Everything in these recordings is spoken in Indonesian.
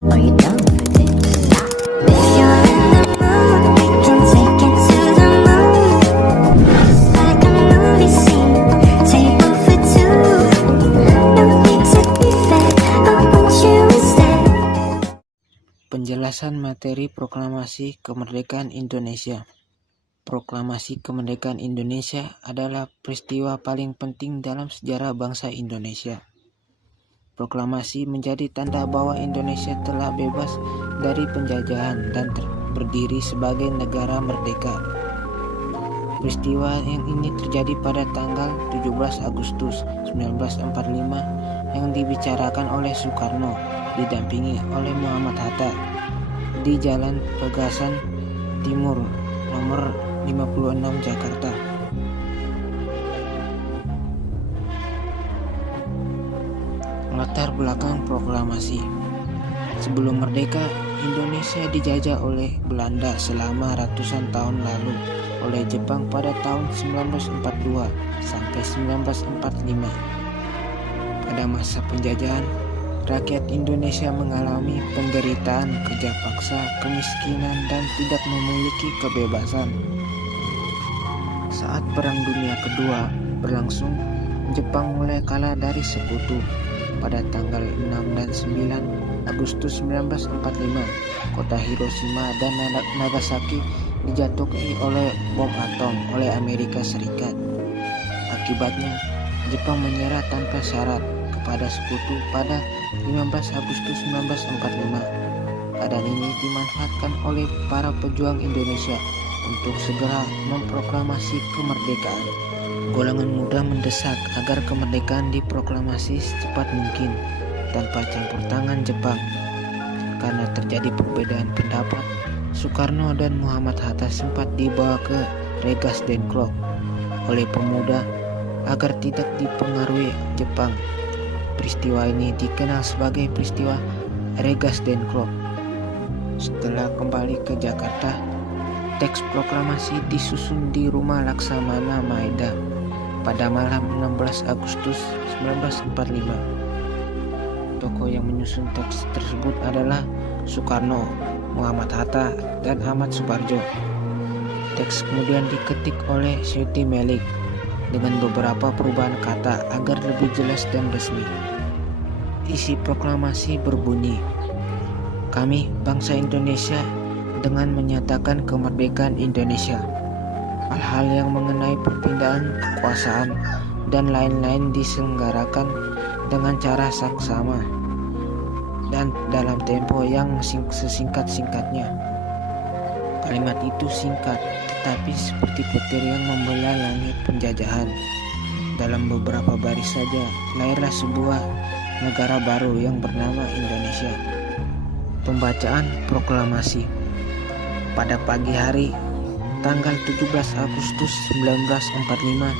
Are you down for this? If you're in the mood, we can take it to the moon. Like a movie scene, table for two. No need to be fair, I want you instead. Penjelasan materi Proklamasi Kemerdekaan Indonesia. Proklamasi Kemerdekaan Indonesia adalah peristiwa paling penting dalam sejarah bangsa Indonesia. Proklamasi menjadi tanda bahwa Indonesia telah bebas dari penjajahan dan berdiri sebagai negara merdeka. Peristiwa yang ini terjadi pada tanggal 17 Agustus 1945 yang dibicarakan oleh Soekarno didampingi oleh Muhammad Hatta di Jalan Pegasan Timur nomor 56 Jakarta. Latar belakang proklamasi. Sebelum merdeka, Indonesia dijajah oleh Belanda selama ratusan tahun lalu oleh Jepang pada tahun 1942 sampai 1945. Pada masa penjajahan, rakyat Indonesia mengalami penderitaan, kerja paksa, kemiskinan, dan tidak memiliki kebebasan. Saat Perang Dunia Kedua berlangsung, Jepang mulai kalah dari sekutu. Pada tanggal 6 dan 9 Agustus 1945, kota Hiroshima dan Nagasaki dijatuhi oleh bom atom oleh Amerika Serikat. Akibatnya, Jepang menyerah tanpa syarat kepada sekutu pada 15 Agustus 1945. Keadaan ini dimanfaatkan oleh para pejuang Indonesia untuk segera memproklamasi kemerdekaan. Golongan muda mendesak agar kemerdekaan diproklamasi secepat mungkin tanpa campur tangan Jepang. Karena terjadi perbedaan pendapat, Soekarno dan Muhammad Hatta sempat dibawa ke Regasdenkroeg oleh pemuda agar tidak dipengaruhi Jepang. Peristiwa ini dikenal sebagai peristiwa Regasdenkroeg. Setelah kembali ke Jakarta, teks proklamasi disusun di Rumah Laksamana Maeda pada malam 16 Agustus 1945. Tokoh yang menyusun teks tersebut adalah Soekarno, Muhammad Hatta, dan Ahmad Subarjo. Teks kemudian diketik oleh Syuti Melik dengan beberapa perubahan kata agar lebih jelas dan resmi. Isi proklamasi berbunyi, "Kami, bangsa Indonesia, dengan menyatakan kemerdekaan Indonesia. Hal-hal yang mengenai perpindahan kekuasaan dan lain-lain diselenggarakan dengan cara saksama dan dalam tempo yang sesingkat-singkatnya." Kalimat itu singkat, tetapi seperti petir yang membelah langit penjajahan. Dalam beberapa baris saja, lahirlah sebuah negara baru yang bernama Indonesia. Pembacaan proklamasi. Pada pagi hari, tanggal 17 Agustus 1945,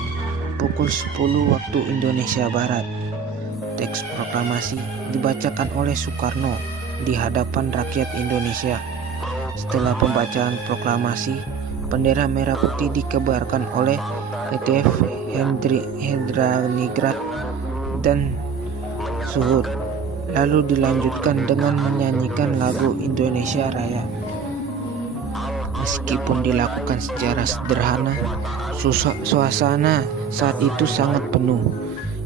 pukul 10 waktu Indonesia Barat, teks proklamasi dibacakan oleh Soekarno di hadapan rakyat Indonesia. Setelah pembacaan proklamasi, bendera merah putih dikebarkan oleh ETF Hendraningrat dan Suhur. Lalu dilanjutkan dengan menyanyikan lagu Indonesia Raya. Meskipun dilakukan secara sederhana, suasana saat itu sangat penuh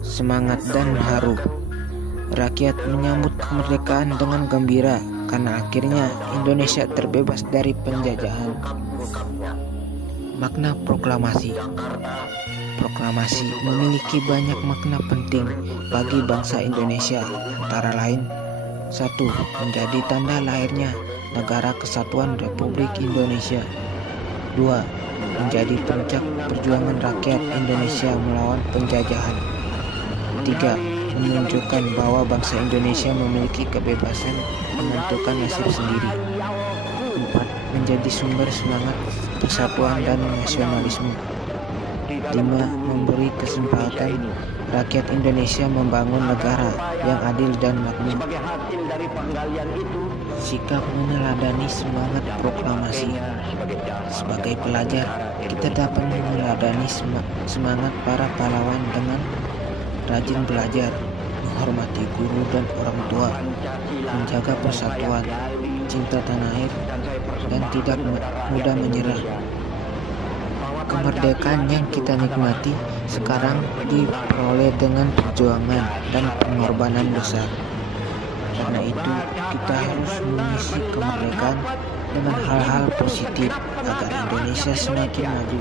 semangat dan haru. Rakyat menyambut kemerdekaan dengan gembira karena akhirnya Indonesia terbebas dari penjajahan. Makna proklamasi. Proklamasi memiliki banyak makna penting bagi bangsa Indonesia, antara lain: 1. Menjadi tanda lahirnya Negara Kesatuan Republik Indonesia. 2. Menjadi puncak perjuangan rakyat Indonesia melawan penjajahan. 3. Menunjukkan bahwa bangsa Indonesia memiliki kebebasan menentukan nasib sendiri. 4. Menjadi sumber semangat persatuan dan nasionalisme. 5. Memberi kesempatan rakyat Indonesia membangun negara yang adil dan makmur. Sikap meneladani semangat proklamasi. Sebagai pelajar, kita dapat meneladani semangat para pahlawan dengan rajin belajar, menghormati guru dan orang tua, menjaga persatuan, cinta tanah air, dan tidak mudah menyerah. Kemerdekaan yang kita nikmati sekarang diperoleh dengan perjuangan dan pengorbanan besar. Karena itu, kita harus mengisi kemerdekaan dengan hal-hal positif agar Indonesia semakin maju.